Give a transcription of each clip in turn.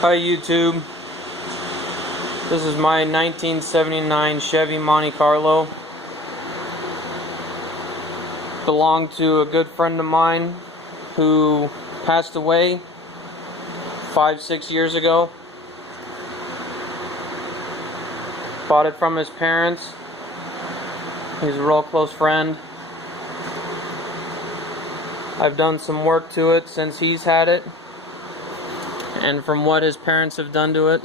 Hi YouTube, this is my 1979 Chevy Monte Carlo. Belonged to a good friend of mine who passed away 5-6 years ago. Bought it from his parents. He's a real close friend. I've done some work to it since he's had it, and from what his parents have done to it.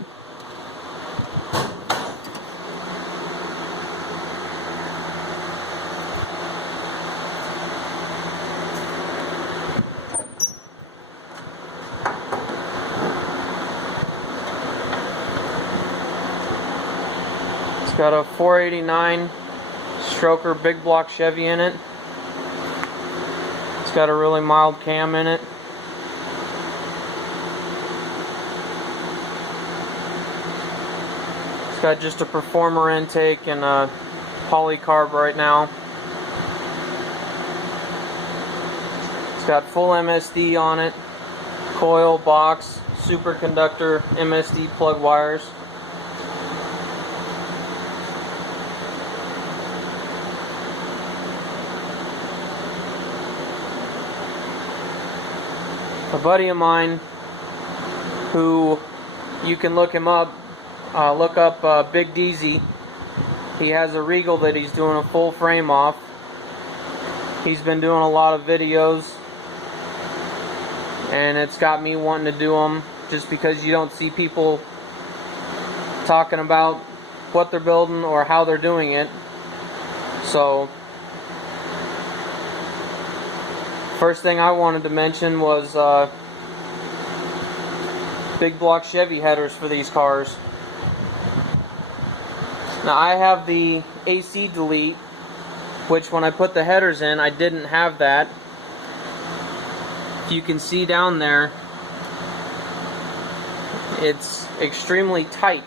It's got a 489 stroker big block Chevy in it. It's got a really mild cam in it. It's got just a performer intake and a polycarb right now. It's got full MSD on it, coil, box, superconductor, MSD plug wires. A buddy of mine, who you can look him up, look up Big DZ. He has a Regal that he's doing a full frame off. He's been doing a lot of videos, and it's got me wanting to do them, just because you don't see people talking about what they're building or how they're doing it. So first thing I wanted to mention was big block Chevy headers for these cars. Now I have the AC delete, which when I put the headers in, I didn't have that. You can see down there, it's extremely tight.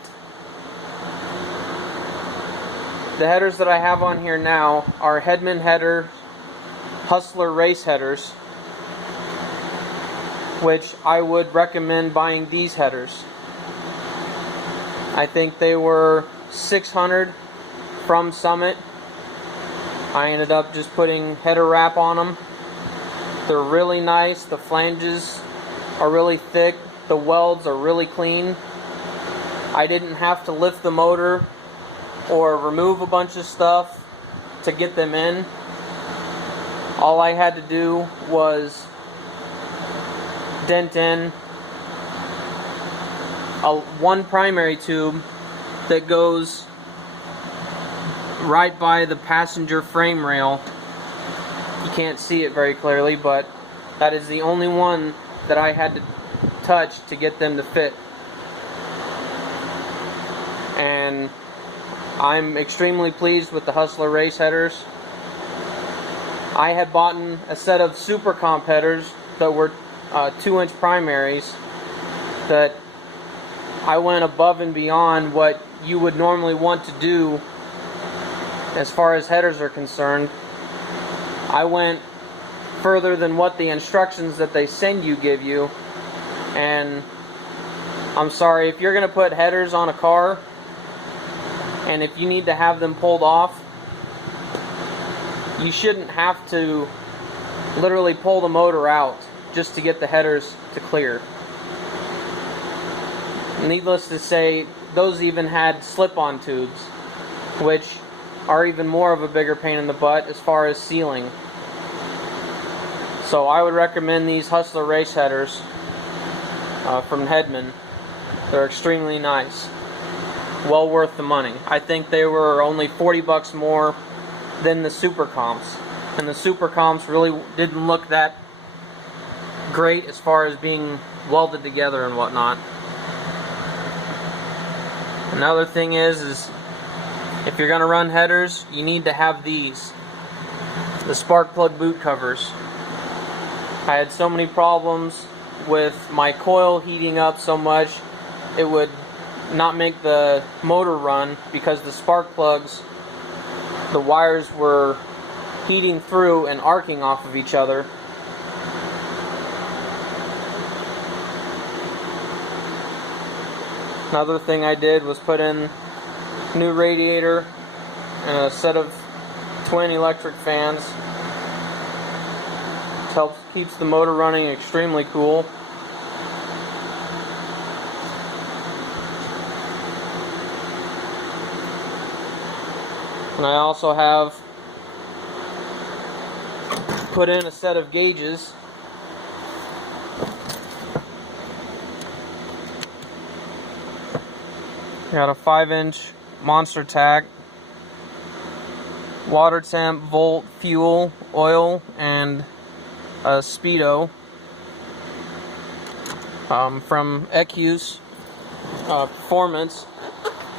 The headers that I have on here now are Hedman header Hustler race headers, which I would recommend buying these headers. I think they were $600 from Summit. I ended up just putting header wrap on them. They're really nice. The flanges are really thick. The welds are really clean. I didn't have to lift the motor or remove a bunch of stuff to get them in. All I had to do was dent in one primary tube that goes right by the passenger frame rail. You can't see it very clearly, but that is the only one that I had to touch to get them to fit. And I'm extremely pleased with the Hustler race headers. I had bought a set of super comp headers that were 2-inch primaries that I went above and beyond what you would normally want to do as far as headers are concerned. I went further than what the instructions that they send you give you, and I'm sorry, if you're going to put headers on a car and if you need to have them pulled off, you shouldn't have to literally pull the motor out just to get the headers to clear. Needless to say, those even had slip-on tubes, which are even more of a bigger pain in the butt as far as sealing. So I would recommend these Hustler race headers from Hedman. They're extremely nice. Well worth the money. I think they were only $40 more than the super comps, and the super comps really didn't look that great as far as being welded together and whatnot. Another thing is if you're going to run headers, you need to have these, the spark plug boot covers. I had so many problems with my coil heating up so much it would not make the motor run because the spark plugs, the wires were heating through and arcing off of each other. Another thing I did was put in new radiator and a set of twin electric fans. It helps keeps the motor running extremely cool. And I also have put in a set of gauges. Got a 5-inch monster tack, water temp, volt, fuel, oil, and a speedo from EQ's Performance.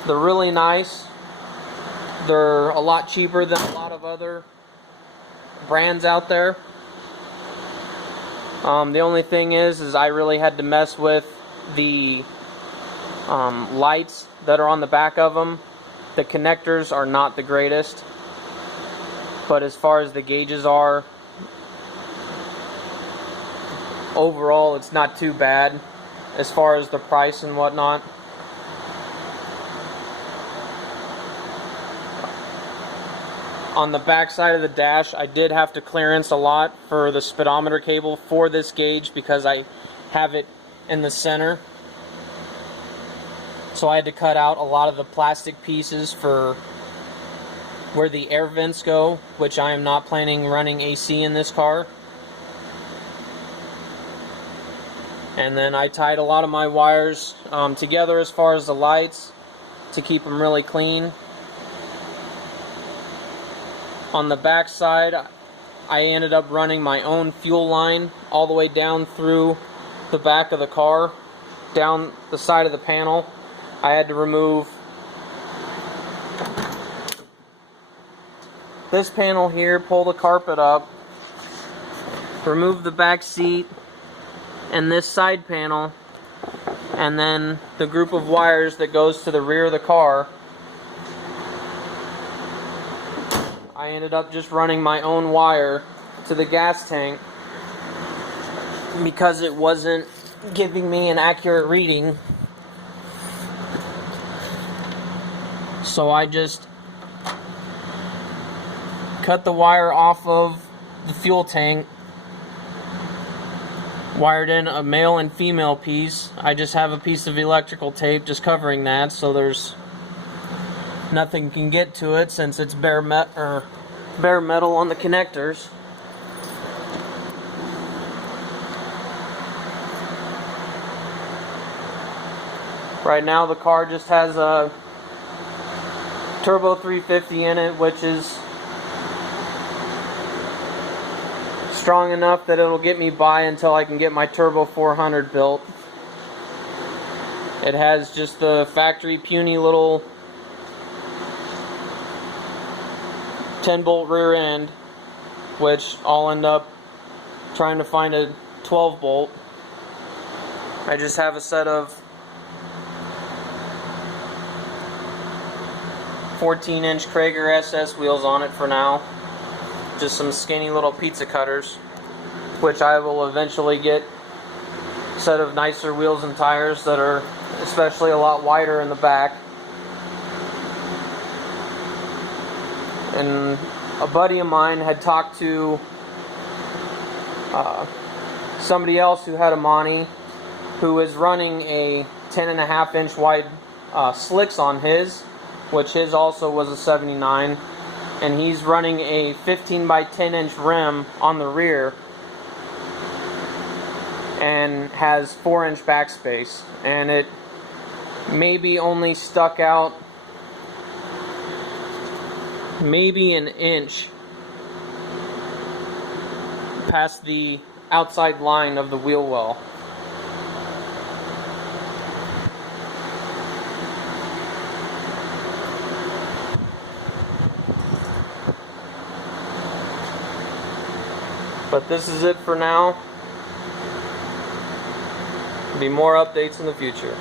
They're really nice. They're a lot cheaper than a lot of other brands out there. The only thing is I really had to mess with the lights that are on the back of them. The connectors are not the greatest, but as far as the gauges are, overall it's not too bad as far as the price and whatnot. On the back side of the dash, I did have to clearance a lot for the speedometer cable for this gauge because I have it in the center. So I had to cut out a lot of the plastic pieces for where the air vents go, which I am not planning running AC in this car. And then I tied a lot of my wires together as far as the lights to keep them really clean. On the back side, I ended up running my own fuel line all the way down through the back of the car, down the side of the panel. I had to remove this panel here, pull the carpet up, remove the back seat and this side panel, and then the group of wires that goes to the rear of the car. I ended up just running my own wire to the gas tank because it wasn't giving me an accurate reading. So I just cut the wire off of the fuel tank, wired in a male and female piece. I just have a piece of electrical tape just covering that, so there's nothing can get to it since it's bare metal on the connectors. Right now the car just has a turbo 350 in it, which is strong enough that it'll get me by until I can get my turbo 400 built. It has just the factory puny little 10-bolt rear end, which I'll end up trying to find a 12-bolt. I just have a set of 14-inch Krager SS wheels on it for now. Just some skinny little pizza cutters, which I will eventually get a set of nicer wheels and tires that are especially a lot wider in the back. And a buddy of mine had talked to somebody else who had a Monte, who is running a 10.5-inch wide slicks on his, which his also was a 79, and he's running a 15 by 10-inch rim on the rear and has 4-inch backspace, and it maybe only stuck out maybe an inch past the outside line of the wheel well. But this is it for now. There'll be more updates in the future.